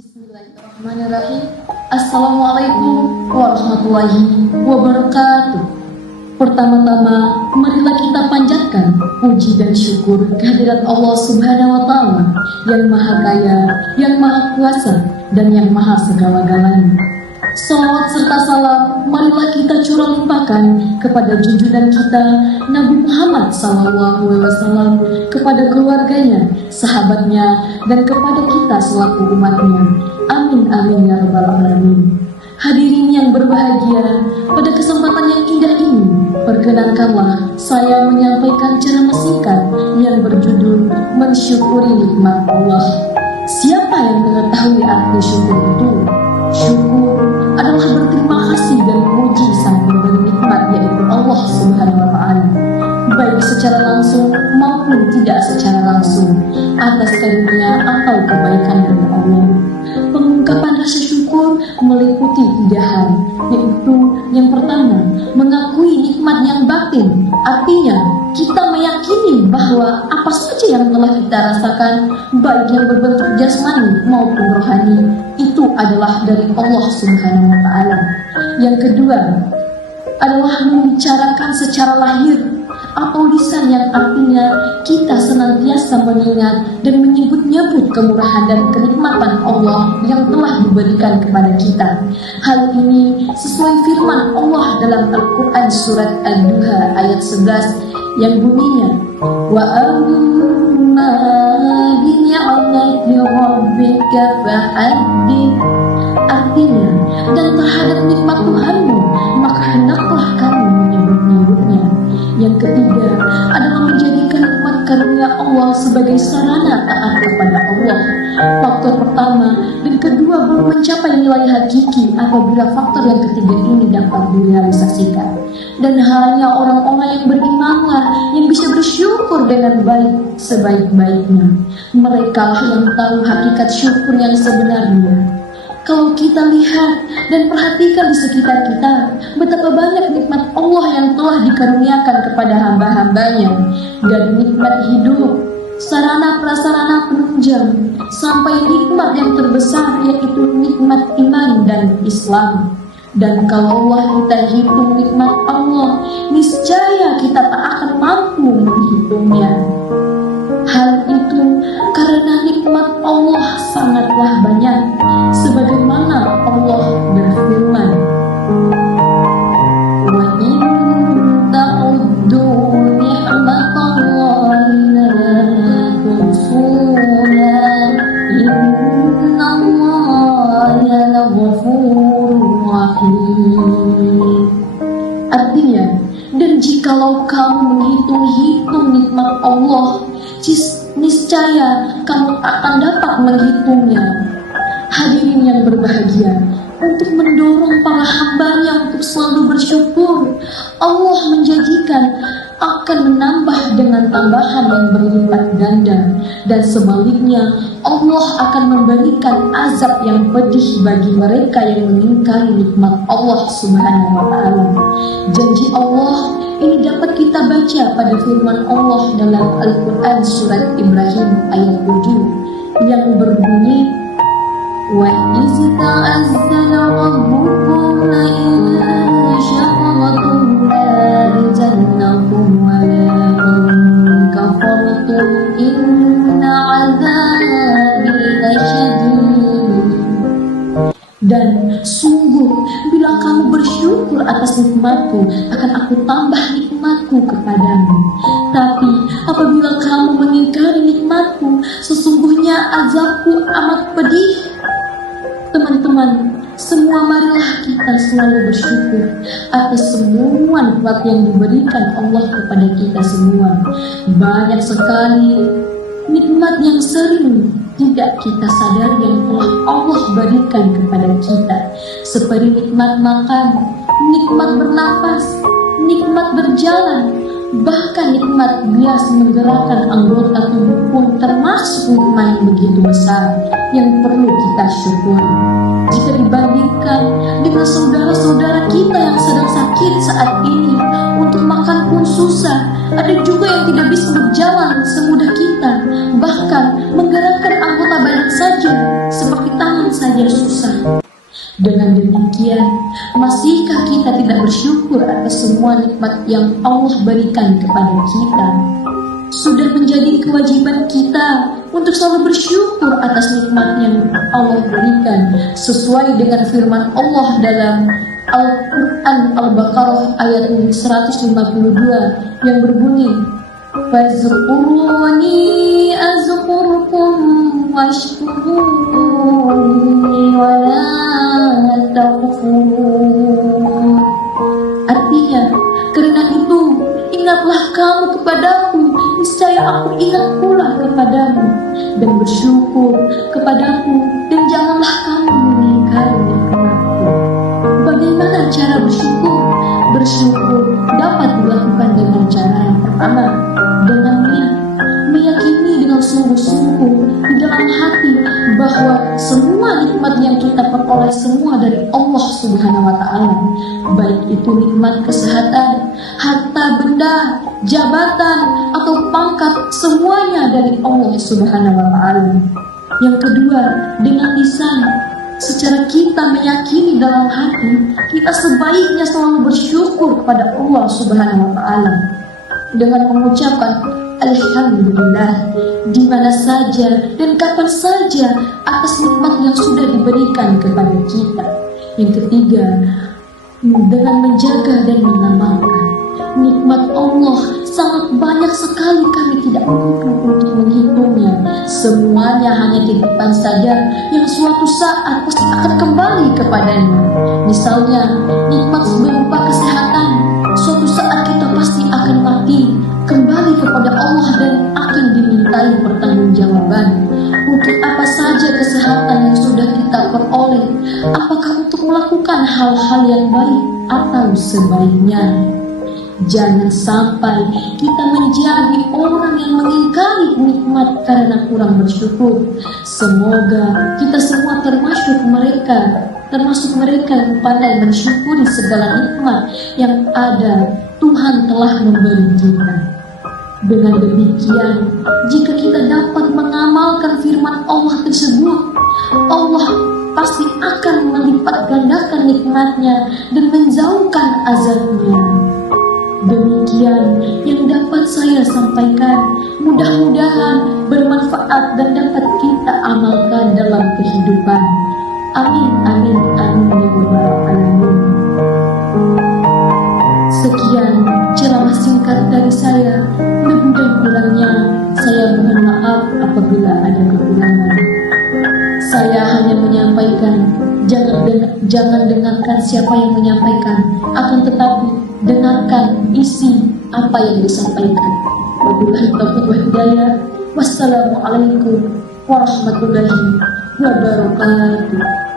Bismillahirrahmanirrahim. Assalamualaikum warahmatullahi wabarakatuh. Pertama-tama, marilah kita panjatkan puji dan syukur kehadirat Allah Subhanahu wa Ta'ala yang Maha Kaya, yang Maha Kuasa, dan yang Maha Segala-galanya. Salawat serta salam marilah kita curah limpahkan kepada junjungan kita Nabi Muhammad SAW, kepada keluarganya, sahabatnya, dan kepada kita selaku umatnya. Amin amin ya rabbal alamin. Hadirin yang berbahagia, pada kesempatan yang indah ini, perkenankanlah saya menyampaikan ceramah singkat yang berjudul Mensyukuri Nikmat Allah. Siapa yang mengetahui arti syukur itu? Syukur adalah berterima kasih dan memuji sang pemberi nikmat, yaitu Allah Subhanahu wa Ta'ala, baik secara langsung maupun tidak secara langsung, atas karunia atau kebaikan dari Allah. Pengungkapan rasa syukur meliputi 3 hal, yaitu yang pertama, mengakui nikmat yang batin. Artinya, kita meyakini bahwa apa saja yang telah kita rasakan, baik yang berbentuk jasmani maupun rohani, itu adalah dari Allah Subhanahu wa Ta'ala. Yang kedua adalah membicarakan secara lahir atau lisan, yang artinya kita senantiasa mengingat dan menyebut-nyebut kemurahan dan kenikmatan Allah yang telah diberikan kepada kita. Hal ini sesuai firman Allah dalam Al-Quran surat Ad-Duha ayat 11 yang bunyinya, wa amma bi ni'mati rabbika fahaddith. Artinya, dan terhadap nikmat Tuhanmu maka hendaklah kamu menyebut-nyebutnya. Yang ketiga adalah menjadikan nikmat karunia Allah sebagai sarana taat kepada Allah. Faktor pertama dan kedua belum mencapai nilai hakiki apabila faktor yang ketiga ini dapat direalisasikan. Dan hanya orang-orang yang berimanlah yang bisa bersyukur dengan baik sebaik-baiknya. Mereka yang tahu hakikat syukur yang sebenarnya. Kalau kita lihat dan perhatikan di sekitar kita, betapa banyak nikmat Allah yang telah dikaruniakan kepada hamba-hambanya, dari nikmat hidup, sarana prasarana penunjang, sampai nikmat yang terbesar, yaitu nikmat iman dan Islam. Dan kalau Allah kita hitung nikmat Allah, niscaya kita tak akan mampu menghitungnya. Hal itu karena nikmat Allah sangatlah banyak, sebagaimana Allah berfirman, wa in ta'uddu ni'matallahi la tuhsuha innallaha laghafurur rahim. Artinya, dan jikalau kamu menghitung-hitung nikmat Allah, niscaya kamu akan dapat menghitungnya. Hadirin yang berbahagia, untuk mendorong para hambanya untuk selalu bersyukur, Allah menjanjikan akan menambah dengan tambahan yang berlipat ganda, dan sebaliknya Allah akan memberikan azab yang pedih bagi mereka yang mengingkari nikmat Allah Subhanahu wa Ta'ala. Janji Allah ini dapat kita baca pada firman Allah dalam Al-Quran surat Ibrahim ayat 7 yang berbunyi, wa iz ta'azzana rabbukum la in syakartum la azidannakum wa la in kafartum inna 'adzabi lasyadid. Dan sungguh bila kamu bersyukur atas nikmatku, akan aku tambah nikmatku kepadamu. Tapi apabila kamu mengingkari nikmatku, sesungguhnya azabku amat pedih. Teman-teman, semua marilah kita selalu bersyukur atas semua nikmat yang diberikan Allah kepada kita semua. Banyak sekali nikmat yang sering tidak kita sadari yang telah Allah berikan kepada kita, seperti nikmat makan, nikmat bernafas, nikmat berjalan, bahkan nikmat bias menggerakkan anggota tubuh pun termasuk nikmat yang begitu besar yang perlu kita syukuri. Jika dibandingkan dengan saudara-saudara kita yang sedang sakit saat ini, untuk makan pun susah, ada juga yang tidak bisa berjalan semudah kita, bahkan menggerakkan anggota badan saja seperti tangan saja susah. Dengan demikian, masihkah kita tidak bersyukur atas semua nikmat yang Allah berikan kepada kita? Sudah menjadi kewajiban kita untuk selalu bersyukur atas nikmat yang Allah berikan, sesuai dengan firman Allah dalam Al-Quran Al-Baqarah ayat 152 yang berbunyi, "Fazkuruni azkurkum washkuruni wa la takfurun." Artinya, karena itu ingatlah kamu kepadaku, niscaya aku ingat pula kepadamu, dan bersyukur kepadaku, dan janganlah kamu mengingkari nikmatku. Bagaimana cara bersyukur? Bersyukur dapat dilakukan dengan cara yang pertama, dengan meyakini dengan sungguh-sungguh di dalam hati bahwa semua nikmat yang kita peroleh semua dari Allah Subhanahu wa Ta'ala, baik itu nikmat kesehatan, harta benda, jabatan, atau pangkat, semuanya dari Allah Subhanahu wa Ta'ala. Yang kedua, dengan lisan, secara kita meyakini dalam hati, kita sebaiknya selalu bersyukur kepada Allah Subhanahu wa Ta'ala dengan mengucapkan Alhamdulillah di mana saja dan kapan saja atas nikmat yang sudah diberikan kepada kita. Yang ketiga, dengan menjaga dan mengamalkan nikmat Allah sangat banyak sekali, kami tidak mampu untuk menghitungnya. Semuanya hanya titipan saja yang suatu saat pasti akan kembali kepadanya. Misalnya nikmat berupa kesehatan, suatu saat kita pasti akan mati, kembali kepada Allah dan akan dimintai pertanggungjawaban. Untuk apa saja kesehatan yang sudah kita peroleh, apakah untuk melakukan hal-hal yang baik atau sebaiknya? Jangan sampai kita menjadi orang yang mengingkari nikmat karena kurang bersyukur. Semoga kita semua termasuk mereka yang pandai mensyukuri segala nikmat yang ada Tuhan telah memberi kita. Dengan demikian, jika kita dapat mengamalkan firman Allah tersebut, Allah pasti akan melipat gandakan nikmatnya dan menjauhkan azabnya. Demikian yang dapat saya sampaikan, mudah-mudahan bermanfaat dan dapat kita amalkan dalam kehidupan. Amin, amin, amin ya rabbal alamin. Sekian ceramah singkat dari saya. Lebih dan kurangnya saya mohon maaf apabila ada kekurangan. Saya hanya menyampaikan, jangan dengarkan siapa yang menyampaikan, akan tetapi dengarkan isi apa yang disampaikan. Wabillahi taufiq wal hidayah. Wassalamualaikum warahmatullahi wabarakatuh.